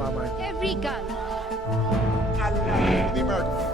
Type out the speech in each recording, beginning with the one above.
mama. Every gun. The American.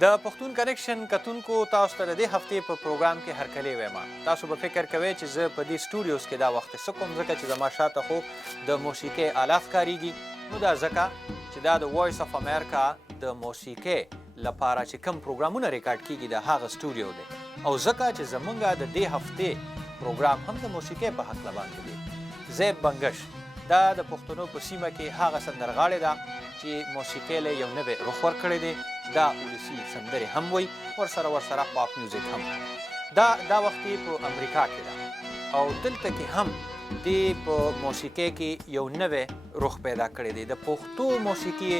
د پښتون کنیکشن کتونکو تاسو ته د دې هفتې په پروګرام کې هرکلی وایم. تاسو به فکر کوئ چې زه په دې سټوډیوز کې دا وخت څه کوم، ځکه چې زما شاته خو د موسیقۍ آله ښکارېږي. نو دا ځکه چې دا د وایس اف امریکا د موسیقۍ لپاره چې کوم پروګرامونه ریکارډ کیږي د هغه سټوډیو دی، او ځکه چې زمونږ د دې هفتې پروګرام هم د موسیقۍ په هکله باندې دی. زیب بنګش دا د پښتنو په سیمه کې هغه سندرغاړې ده چې موسیقۍ له یو نوی رخ ورکړی دی. دا ولسي سندرې هم وایي، ورسره پاپ میوزیک هم. دا وخت یې په امریکا کې ده او دلته کې هم دې په موسیقۍ کې یو نوی رخ پیدا کړی دی. د پښتو موسیقي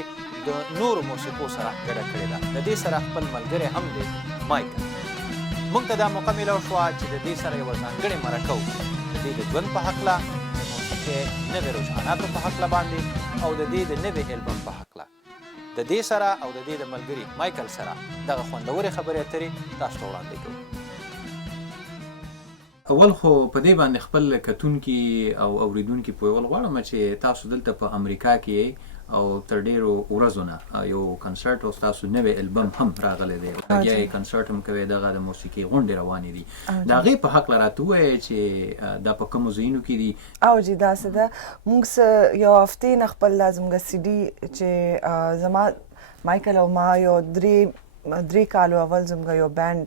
د نورو موسیقو سره ګډه کړې ده. د دې سره خپل ملګری هم دی مایکل. موږ ته دا موقع میلاو شوه چې د دې سره یوه ځانګړې مرکه وکړو، د دې د ژوند په هکله، د موسیقۍ نوې رجحاناتو په هکله باندې، او د دې د نوې البم په هکله. د دې سره او د دې د ملګري مایکل سره دغه خوندورې خبرې اترې تاسو ته وړاندې کوو. اول خو په دې باندې خپل کتونکي او اوریدونکي پوهول غواړم چې تاسو دلته په امریکا کې او تر ډېرو ورځو نه یو کنسرت او ستاسو نوی البم هم راغلی دی، لګیا یې کنسرت هم کوئ، دغه د موسیقي غونډې روانې دي. د هغې په هکله راته ووایئ چې دا په کومو ځایونو کې دي؟ او جی داسې ده، موږ یو هفتې نه خپل زموږ سی ډي چې زما مایکل او ما یو درې کالو اول زموږ یو بینډ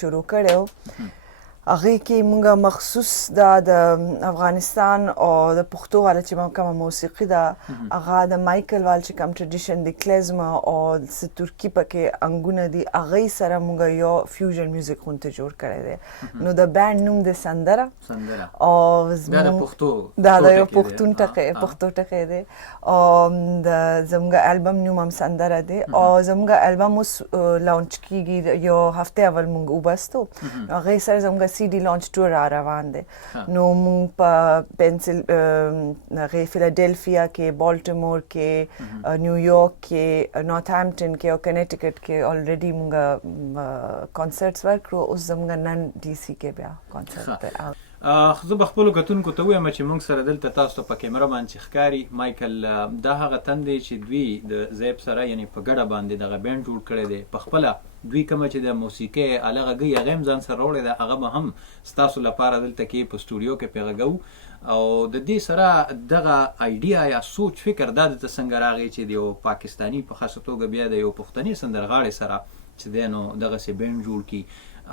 شروع کړی و. هغې کې موږ مخصوص د افغانستان او د پښتو والا چې کومه موسیقي ده هغه د مایکل والا چې کوم ټریډیشن دی، کلیزما او څه ترکي پکې انګونه دي، هغې سره موږ یو فیوژن میوزیک غونته جوړ کړی دی. نو د بینډ نوم دی سندره، او دا د یو پښتون پښتو ټکی دی، او د زموږ البم نوم هم سندره دی. او زموږ البم اوس لانچ کیږي، یو هفته اول موږ وبستو، هغې سره زموږ سی ډي لانچ ټور را روان دی. نو موږ په فیلاډلفیا کې، بالټیمور کې، نیویارک کې، نارت هامپټن کې او کنیټیکټ کې الریډي موږ کنسرټس ورکړو. اوس زموږ نن ډي سی کې بیا کنسرټ دی. زه به خپلو کتونکو ته ووایم چې موږ سره دلته تاسو ته په کیمره باندې چې ښکاري مایکل، دا هغه تن دی چې دوی د زیب سره یعنی په ګډه باندې دغه بینډ جوړ کړی دی. په خپله دوی کومه چې د موسیقۍ آله غږوي هغه هم ځان سره راوړې ده، هغه به هم ستاسو لپاره دلته کې په سټوډیو کې پرې غږوو. او د دې سره دغه آیډیا یا سوچ فکر دا درته څنګه راغی چې د یو پاکستاني په خاصه توګه بیا د یو پښتني سندرغاړي سره چې دی نو دغسې بینډ جوړ کړي؟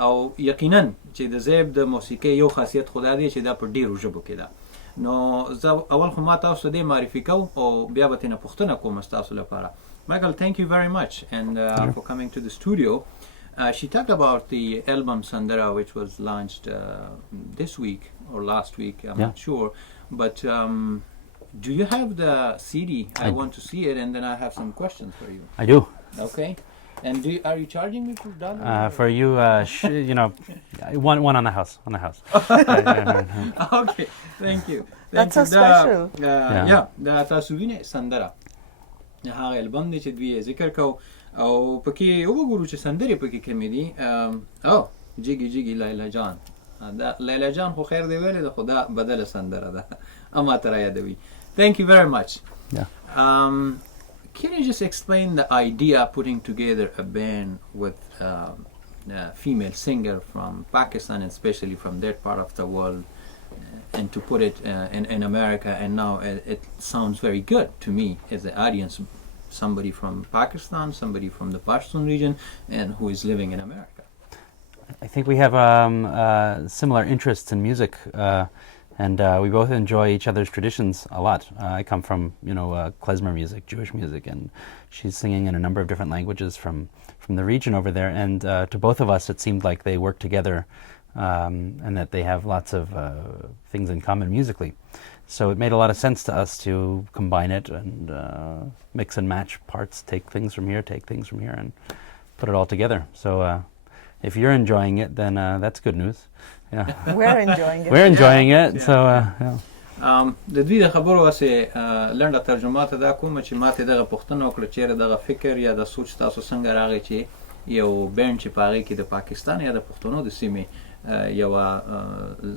او یقینا چې د زیب د موسیقۍ یو خاصیت خو دا دی چې دا په ډېرو ژبو کې ده. نو زه اول خو ما تاسو ته دې معرفي کوم او بیا به ترېنه پوښتنه کوم ستاسو لپاره. Michael, thank you very much and for coming to the studio. She talked about the album Sandara, which was launched this week or last week, I'm not sure. But do you have the CD? I want to see it, and then I have some questions for you. I do. Okay. And are you charging me for downloading? For you, you know, one on the house, Okay, thank you. That's so special. Yeah, دا تاسو وینئ سندره هغه البم دی چې دوی یې ذکر کو، او پکې وګورو چې سندرې پکې کومې دي. او جیګي جیګي لیلا جان، دا لیلا جان خو خیر دی ویلې ده، خو دا بدله سندره ده، اما ته رایادوي. Thank you very much. Can you just explain the idea putting together a band with a female singer from Pakistan, especially from that part of the world, and to put it in America, and now it sounds very good to me as an audience, somebody from Pakistan, somebody from the Pashtun region, and who is living in America? I think we have similar interests in music, and we both enjoy each other's traditions a lot. I come from, klezmer music, Jewish music, and she's singing in a number of different languages from the region over there. And to both of us, it seemed like they work together and that they have lots of things in common musically. So it made a lot of sense to us to combine it and mix and match parts, take things from here, and put it all together. So if you're enjoying it, then that's good news. Yeah. We're enjoying it. We're enjoying it. So yeah. د دوی د خبرو واسه لنډه ترجمه ته دا کوم چې ماته دغه پښتنه وکړه چې دغه فکر یا د سوچ تاسو څنګه راغی چې یو بند چې پاره کې د پاکستان یا د پښتنو د سیمې یو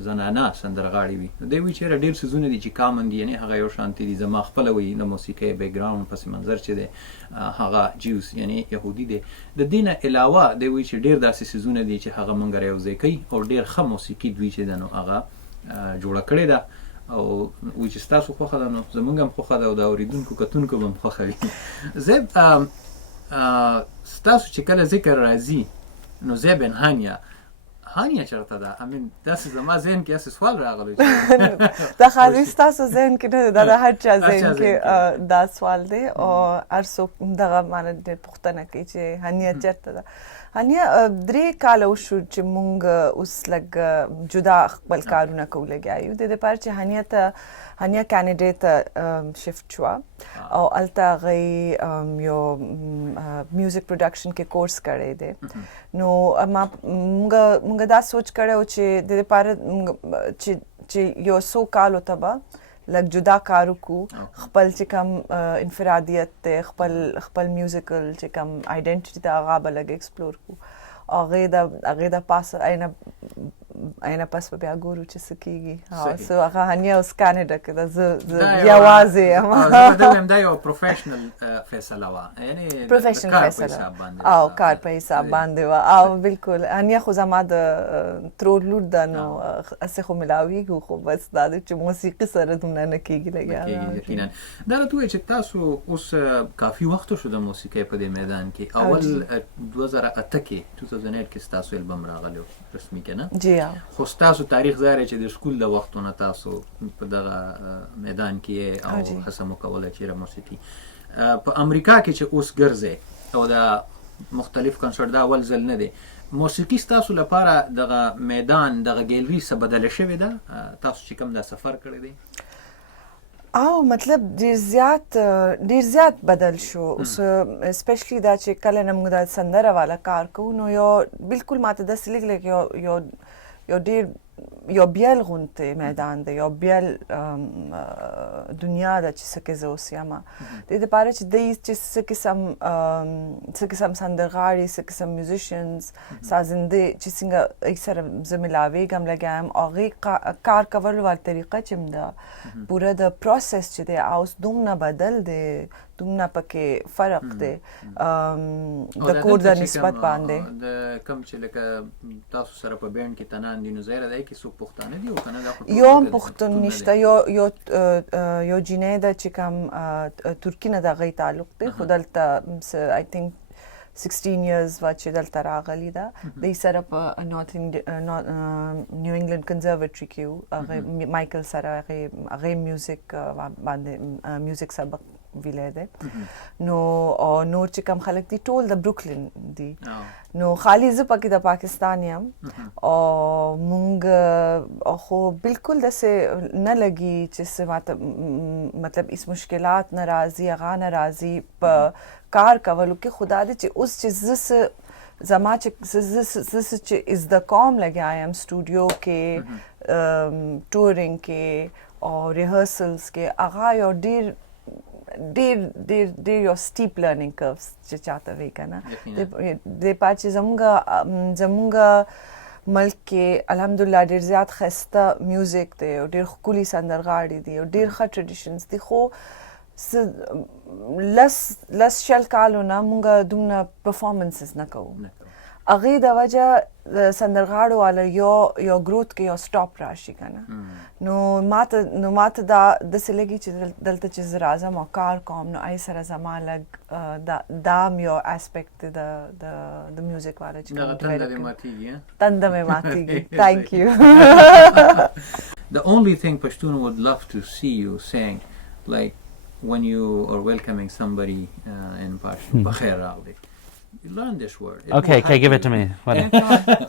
زنانه سندرغاړي وي دوی وی چې ډېر سيزونه دي چې کامن دي یعنی هغه یو شانتي دي زما خپل وي د موسیقي بیک ګراوند پس منظر چې دی هغه جوز یعنی يهودي دي د دینه علاوه دوی وی چې ډېر داسې سيزونه دي چې هغه مونږ یو ځای کوي او ډېر ښه موسیقي دوی چې دنو هغه جوړه کړې ده او وی چې تاسو خو خدای نو زمونږ هم خو خدای او دا اوریدونکو کتونکو هم خو خوي زه تاسو چې کله ذکر راځي نو زه بن هانیا چرته ده امين تاسو زما ذهن کې اساس سوال راغلی دا خالي تاسو ذهن کې نه دا هر چا ذهن کې دا سوال دی او ارسو دغه معنی د پښتنه کې چې هانیا چرته ده هانیا درې کال وشو چې مونږ اوس لګ جدا خپل کارونه کولګایو د دې پر چې هانیا کینیډا ته شفت شو او الته غي یو میوزیک پروډکشن کې کورس کړی دی نو مونږ دا سوچ کړو چې د دې پر چې یو سو کال وتبا لګ جدا کارو کو خپل چې کم انفرادیت ته خپل میوزیکل چې کم آیډنټیټی ته هغه بلګ ایکسپلور کو هغه دا پاس اینا پاس په بیا ګورو چې سکیږي سو هغه هانیا اوس کاناډا کې د یوازې دا هم دا یو پروفیشنل فیصله وا یعنی پروفیشنل فیصله او کار په حساب باندې وا او بالکل هانیا خو زما د ترور لور ده نو اسه خو ملاوي خو بس دا چې موسیقي سره دونه نه کېږي لګیا یقینا دا راته چې تاسو اوس کافي وخت شو د موسیقي په دې میدان کې اول 2008 کې 2008 کې تاسو البم راغلو رسمي کنه جی خو تاسو تاریخ زاره چې د سکول د وختونو تاسو په دغه میدان کې او هڅه وکوله چې موسیقي په امریکا کې چې اوس ګرځي او دا مختلف کنسرت دا اول ځل نه دی موسیقي تاسو لپاره دغه میدان دغه ګیلری څه بدل شوی ده تاسو چې کوم دا سفر کړی دی او مطلب ډیر زیات بدل شو اوس اسپیشلی دا چې کله موږ د سندره والا کار کوو نو یو بالکل ماته د سلیګ یو ډیر یو بیل غونته میدان دی یو بیل دنیا د چې سکه زوسیما د دې لپاره چې د چې سکه سندرغاړي سکه میوزیشنز سازنده چې څنګه اکثر زملاوي ګم لګام او کار کول ول طریقه چې دا پورا د پروسس چې دی اوس دومره بدل دی دومره پکې فرق دی د کور د نسبت باندې د کم چې لکه تاسو سره په بینډ کې تنان دي نو زیره دی کې څوک پښتانه دي او کنه دا یو پښتون نشته یو جینې د چې کوم ترکی نه د غي تعلق دی خدلته آی تھنک 16 years وا چې دلته راغلی دا د سره په نیو انګلند کنزرویټری کې هغه مایکل سره هغه میوزیک باندې میوزیک سبق ویلې ده نو نور چې کوم خلک دي ټول د بروکلین دي نو خالي ز پکې د پاکستان یم او مونږ خو بالکل دسه نه لګي چې سمات مطلب اس مشکلات ناراضي هغه ناراضي په کار کولو کې خدا دې چې اوس چې زما چې از د کوم لګایم سټوډیو کې ټورینګ کې او ریهرسلز کې هغه یو ډیر یو سټیپ لرنینګ کرفز چې چاته وی کنه د پاتې زمونږ ملک کې الحمدلله ډیر زیات خسته میوزیک دی او ډیر خولي سندرغاړي دي او ډیر ښه ټریډیشنز دي خو لس شل کالونه مونږ دومره پرفارمنسز نه کوو هغه د وجه سندرغاړو والا یو گروث کې یو سټاپ راشي کنه نو ماته دا د سلګي چې دلته چې راځم او کار کوم نو آی سره زما لګ دا یو اسپیکټ د میوزیک والا چې تند مې ماتيږي thank you the only thing Pashtun would love to see you saying like when you are welcoming somebody in Pashto بخیر راغلی learn this word. Okay, give it to me. What?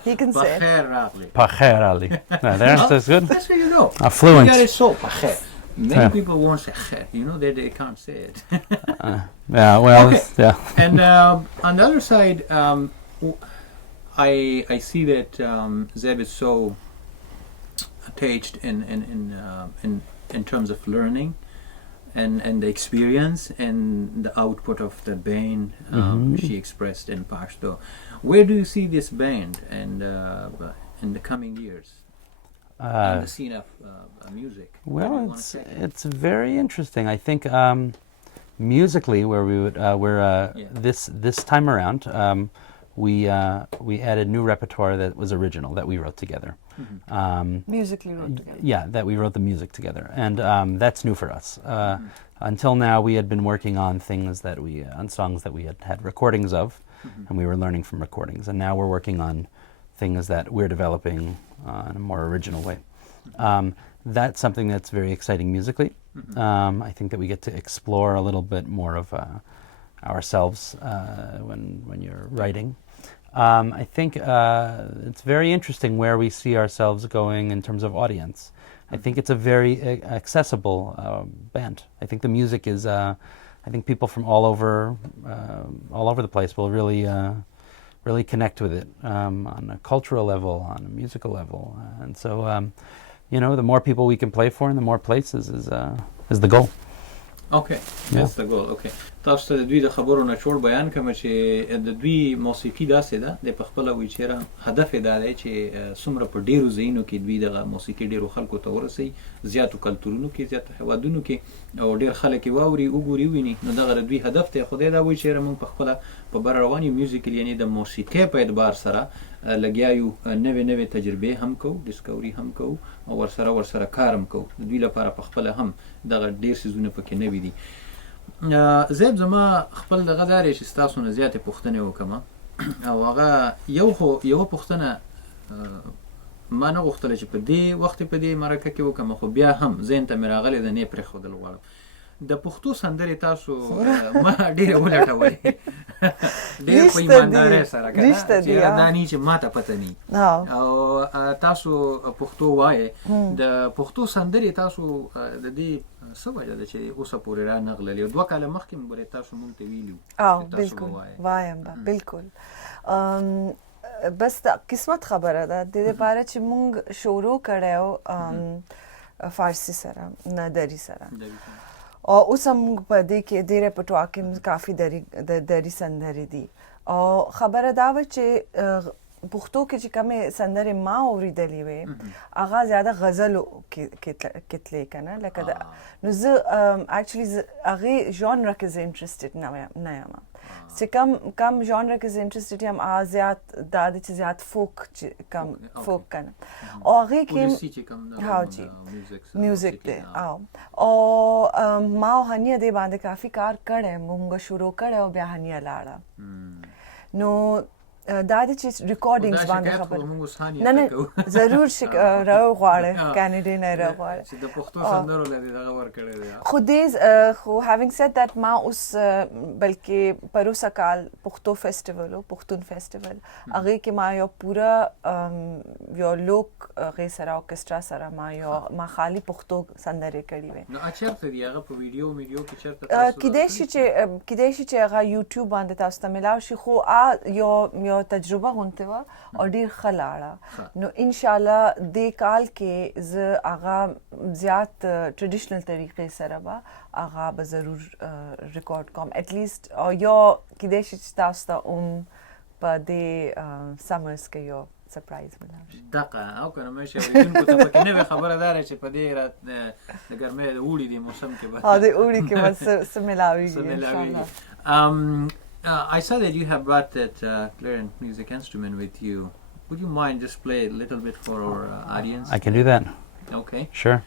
He can say it. Bakhair Ragli. Pakhair Ali. No, that's good. That's how you know. Fluent. You got it so bakhair. Many Yeah. people won't say khair. You know, they can't say it. Yeah, well, Okay. yeah. And on the other side, I see that Zeb is so attached in terms of learning and the experience and the output of the band she expressed in Pashto. Where do you see this band and in the coming years on the scene of music? Where do you Well, wanna take it? it's very interesting. I think musically, where we would this time around, we added new repertoire that was original that we wrote together. Musically wrote together. Yeah, that we wrote the music together, and that's new for us. Until now, we had been working on things that on songs that we had recordings of, and we were learning from recordings. And now we're working on things that we're developing in a more original way. That's something that's very exciting musically. I think that we get to explore a little bit more of ourselves when you're writing. I think it's very interesting where we see ourselves going in terms of audience. I think it's a very accessible band. I think the music is. I think people from all over the place will really connect with it on a cultural level, on a musical level, and so the more people we can play for in the more places is the goal. Okay, that's the goal. Okay. تاسو ته د دوی د خبرو نه چور بیان کوم چې د دوی موسیقي داسې ده د پخپله وی چیرې هدف یې دا دی چې څومره په ډیرو ځایونو کې دوی دغه موسیقي ډیرو خلکو ته ورسوي زیاتو کلتورونو کې زیاتو هیوادونو کې او ډیر خلک یې واوري وګوري ویني نو دغه د دوی هدف دی خدای دا وایي چیرې موږ پخپله په بر رواني میوزیکل یعنی د موسیقۍ په اعتبار سره لګیا یو نوې تجربې هم کوو ډسکوري هم کوو او ورسره کار هم کوو د دوی لپاره پخپله هم دغه ډیر څیزونه پکې نوي دي زیب زما خپل دغه داري چې ستاسو نه زیاتې پوښتنې وکړم او هغه یوه پوښتنه ما نه غوښتله چې په دې وخت په دې مرکه کې وکړم خو بیا هم ذهن ته مې راغلی ده نه یې پرېښودل غواړم د پښتو سندرې تاسو ما ډېرې ولټولې ډېر په ایماندارۍ سره که نه چې دا نه چې ما ته پته نه او تاسو پښتو وایې د پښتو سندرې تاسو د دې څه وجه ده چې اوسه پورې را نغللې 2 کاله مخکې مې ګورې تاسو مونږ ته ویلي بالکل وایم به بالکل بس قسمت خبره ده د دې لپاره چې مونږ شروع کړی فارسی سره نه دری سره او اوس هم په دې کې د ریپرټوار کې کافي دری سندرې دي او خبره دا وه چې پښتو کې چې کومې سندرې ما اورېدلې وې هغه زیاده غزلو کې تلې که نه لکه نو زه اکچولی هغې ژانره کې زه انټرسټډ نه یم چې کم ژانره کې زه انټرسټډ یم هغه زیات دا دی چې زیات فوک فوک که نه او هغې کې ها جی میوزک دی او ما او هنیه دې باندې کافي کار کړی مونږ شروع کړی او بیا هنیه لاړه نو دا دی چې ریکارډینګز باندې خبره نه ضرور راغواړه کاناډا نه راغواړه چې د پښتو سندرو لدې دغه ورکړی دی خو دې خو هیوینګ سیډ دیٹ ما اوس بلکې پروسه کال پښتو فیسټیول او پښتون فیسټیول هغې کې ما یو پوره یو لوک هغې سره اورکسټرا سره ما خالي پښتو سندرې کړي وې نو چېرته دي هغه په ویډیو کې چېرته کیدای شي چې هغه یوټیوب باندې تاسو ته ملاو شي خو یو تجربه غونته وه او ډېر ښه لاړه نو انشاءالله دې کال کې زه هغه زیات ټریډیشنل طریقې سره به هغه به ضرور ریکارډ کوم اټلیسټ او یو کیدای شي چې تاسو ته په دې سمرز کې یو سرپرایز ملاو شي دقه او که نه مې چې اورېدونکو ته پکې نوې خبره دا چې په دې د ګرمۍ د اوړي د موسم کې به د اوړي کې به څه ملاویږي انشاءالله I saw that you have brought that clarinet music instrument with you. Would you mind just play a little bit for our audience? I can do that. Okay. Sure.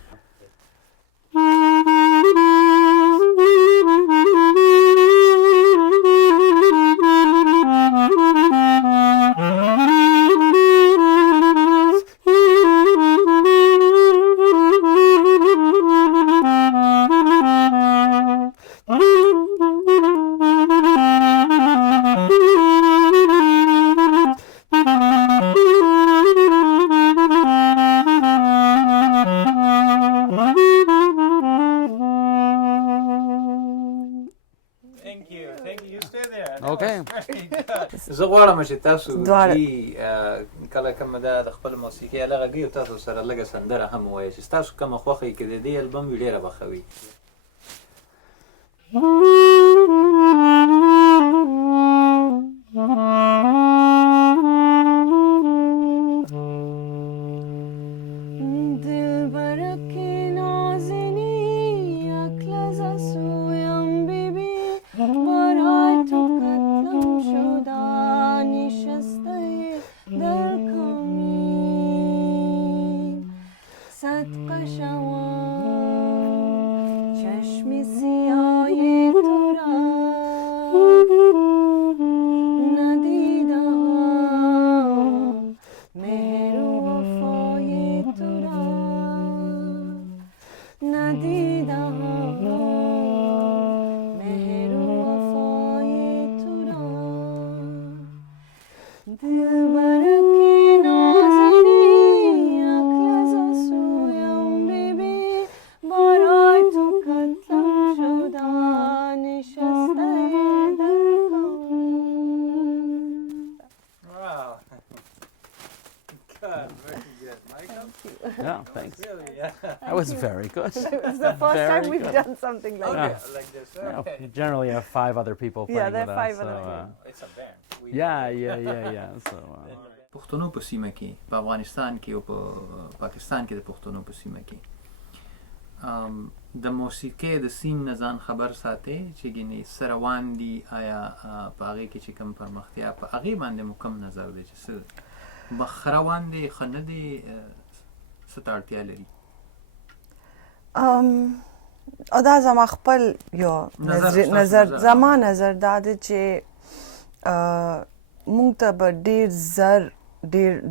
You stay there. Okay. زه غواړم چې تاسو دواړه. کله کوم د خپل موسیقي هغه غږی او تاسو سره لږه سندره هم ووایئ چې تاسو کومه خوښه کې د دې البم وی ډېره بخوي. Yeah, thanks. Really, yeah. That was very good. It's the first Very time we've good. done something like Okay, that. like this. Yeah, Okay. we generally have 5 other people playing Yeah, there with are us. 5 other so, people. It's a band. yeah. So, پښتنو په سیمه کې په افغانستان کې او په پاکستان کې د پښتنو په سیمه کې د موسیقي د سین نه ځان خبر ساتي چې ګینه سره روان دي آیا په هغه کې چې کوم پرمختیا په هغه باندې مو کوم نظر دی چې څه بخروان دي خنه دي ستارتیا لري او دا زما خپل یو نظر زما نظر دا دی چې مونږ ته به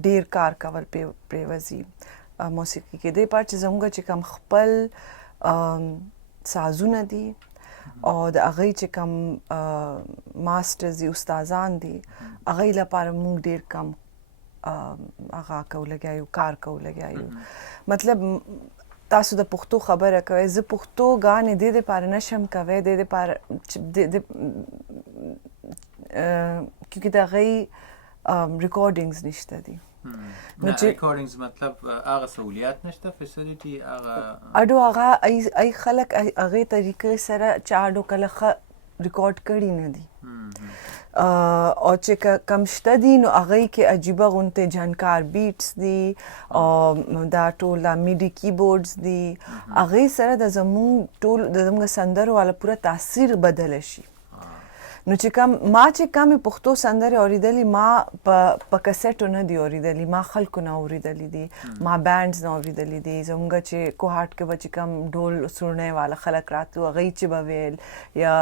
ډیر کار کول پریوزي موسیقي کې دی پات چې زموږ چې کوم خپل سازونه دي او د هغه چې کوم ماسترز دي استادان دي هغه لپاره مونږ ډیر کم هغه کولګایو کار کولګایو مطلب تاسو د پښتو خبره کوي زه پښتو غانې د دې لپاره نشم کوي د دې لپاره کیونکه دا غي ریکارډینګز نشته دي نو چې ریکارډینګز مطلب هغه سہولیات نشته فیسیلیټي هغه اډو هغه ای خلک هغه طریقې سره چاډو کله ریکارډ کړي نه دي او چې کم شته دي نو هغه کې عجیبه غونته جانکار بیټس دي او دا ټول میډي کیبورډز دي هغه سره د زموږ ټول د زموږ سندرو والا پورا تاثیر بدل شي نو چې ما چې کوم پښتو سندرې اوریدلې ما په کسټو نه دی اوریدلې ما خلکو نه اوریدلې دي ما بانډز نه اوریدلې دي زموږ چې کوهاټ کې بچ کم ډول سرونه والا خلک راتو هغه چې بویل یا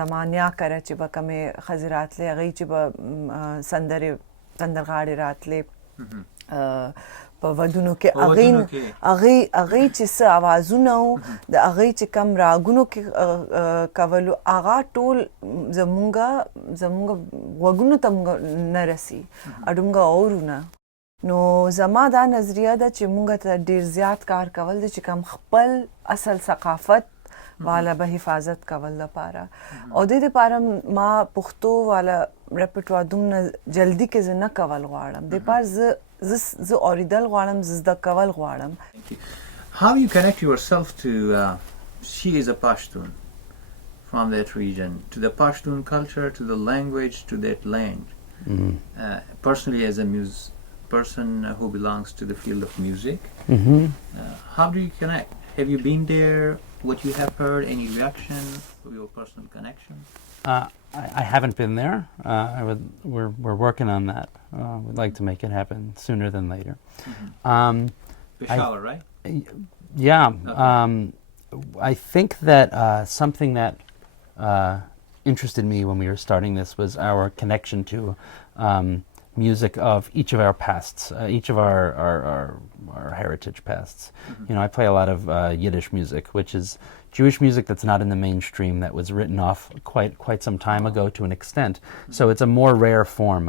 زمانیا کړه چې به کومه خزرات له هغه چې به سندرغاړي راتلې په ودونو کې هغه چې څه اوازونه د هغه چې کم راګونو کې کولو هغه ټول زمونږ وګونو ته نه رسي اډونګه اورونه نو زما دا نظریه ده چې مونږ ته ډیر زیات کار کول دي چې کم خپل اصل ثقافت والا به حفاظت کول لپاره او د دې لپاره ما پښتو والا ریپرټوار دومره جلدی کې زه نه کول غواړم د پاره زه اوریدل غواړم زده کول غواړم How you connect yourself to she is a Pashtun from that region to the Pashtun culture to the language to that land personally as a person who belongs to the field of music how do you connect have you been there what you have heard any reaction of your personal connection I haven't been there. We're working on that. We'd like to make it happen sooner than later. Peshawar, right? Yeah. Okay. I think that something that interested me when we were starting this was our connection to music of each of our pasts, each of our heritage pasts. You know, I play a lot of Yiddish music, which is Jewish music that's not in the mainstream, that was written off quite some time ago to an extent. So it's a more rare form.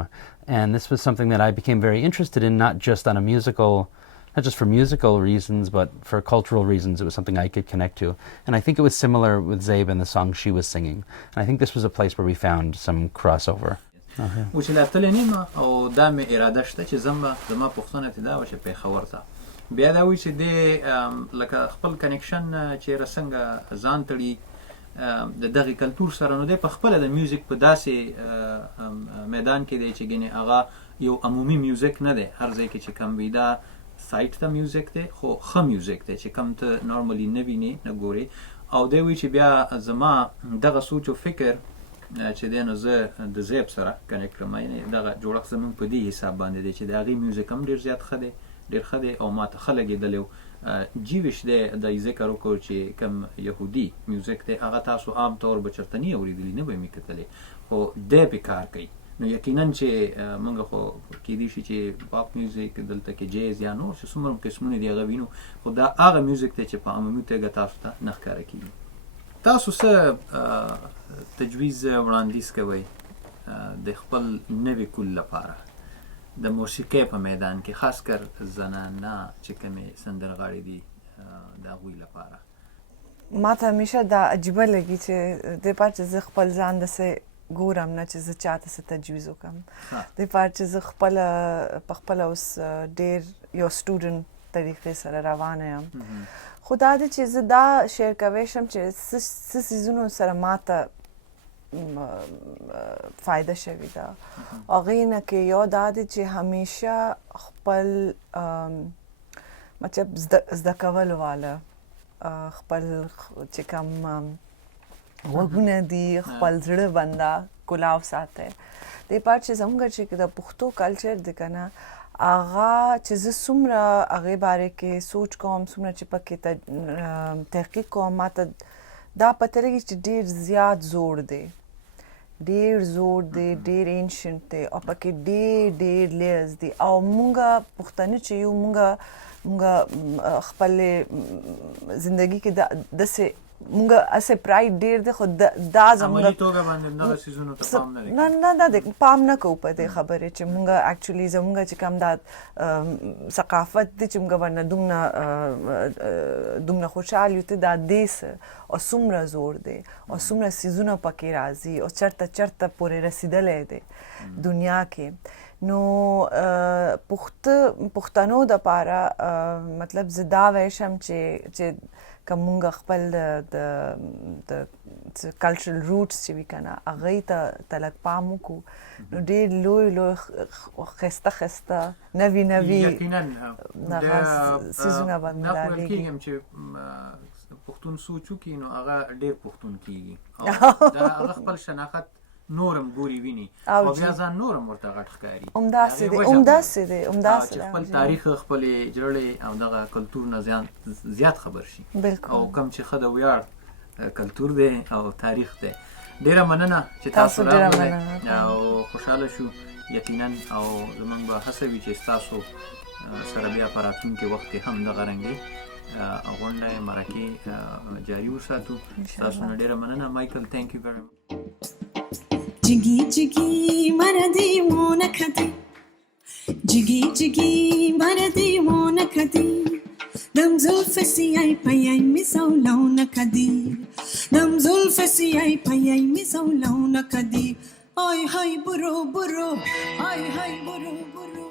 And this was something that I became very interested in, not just on a musical not just for musical reasons, but for cultural reasons. It was something I could connect to. And I think it was similar with Zabe and the song she was singing. And I think this was a place where we found some crossover. و چې لا تللی نیم او دا مې اراده شته چې زما پوښتنه تې دا وه چې پېښور ته بیا دا وایي چې دې لکه خپل کنیکشن چېرې څنګه ځان تړي د دغې کلتور سره نو دی په خپله د میوزیک په داسې میدان کې دی چې ګینې هغه یو عمومي میوزیک نه دی هر ځای کې چې کم وي دا سایټ ته میوزیک دی خو ښه میوزیک دی چې کم ته نارملي نه وینې نه ګورې او دی وایي چې بیا زما دغه سوچ و فکر چې دی نو زه د زیب سره کنیکټ کړم یعنې دغه جوړښت زموږ په دې حساب باندې دی چې د هغې میوزیک هم ډېر زیات ښه دی ډېر ښه دی او ما ته ښه لګېدلی و جیوش دی د ذکر وکړو چې کوم یهودي میوزیک دی هغه تاسو عام طور به چېرته نه یې اورېدلي نه به یې مې کتلی خو دی پې کار کوي نو یقینا چې موږ خو کیدای شي چې پاپ میوزیک دلته کې جیز یا نور چې څومره قسمونه دي هغه وینو خو دا هغه میوزیک دی چې په عمومي توګه تاسو ته نه ښکاره کېږي تاسو څه تجویز وړاندیز کوئ د خپل نوي کول لپاره د موسیقۍ په میدان کې خاص کر زنانه چې کومې سندرغاړې دي د هغوی لپاره ما ته همیشه دا عجیبه لګي چې دې پاره چې زه خپل ځان داسې ګورم نه چې زه چاته څه تجویز وکړم دې پاره چې زه په خپله اوس ډېر یو سټوډنټ طریقې سره روانه یم خو دا دی چې زه دا شیر کوی شم چې څه څیزونو سره ما ته فایده شوې ده هغې نه کې یو دا دی چې همیشه خپل مطلب زده کولو والا خپل چې کوم غوږونه دي خپل زړه بنده کلاو ساتی دې پاره چې زموږ چې د پښتو کلچر دی که نه هغه چې زه څومره هغې باره کې سوچ کوم څومره چې پکې تحقیق کوم ما ته دا پته لګي چې ډېر زیات زوړ دی ډېر زوړ دی ډېر اینشنټ دی او پکې ډېر لیرز دي او مونږ پښتانه چې یو مونږ خپلې زندګي کې داسې مونږ هسې پراید ډېر دی خو دا زموږ نه دی پام نه کوو په دې خبرې چې مونږ اکچولي زموږ چې کوم دا ثقافت دی چې مونږ ورنه دومره خوشحال یو ته دا دی څه او څومره زور دی او څومره څیزونه پکې راځي او چرته پورې رسېدلی دی دنیا کې نو پښتنو دپاره مطلب زه دا ویشم چې که مونږ خپل د کلچرل روټس چې وي که نه هغوی ته لږ پام وکړو نو ډېر لوی ښایسته نوي یقینا څیزونه به مې رالیږي چې پښتون سوچ وکړي نو هغه ډېر پښتون کېږي او هغه خپل شناخت نورم ګوري ویني او بیا ځان نورم ورته غټ ښکاري همداسې دی چې خپل تاریخ خپلې جړړې او دغه کلتور نه زیات خبر شي او کم چې ښه د ویاړ کلتور دی او تاریخ دی ډېره مننه چې تاسو راغلئ او خوشحاله شو یقینا او زموږ به هڅه وي چې ستاسو سره بیا په راتلونکي وخت کې هم دغه رنګې غونډه مرکې جاري وساتو تاسو نه ډېره مننه مایکل تھینک یو ویری مچ جگی جگی مردی مون کدی جگی جگی مردی مون کدی دم زلف سیای پیای می زولون کدی دم زلف سیای پیای می زولون کدی آی های برو برو آی های برو برو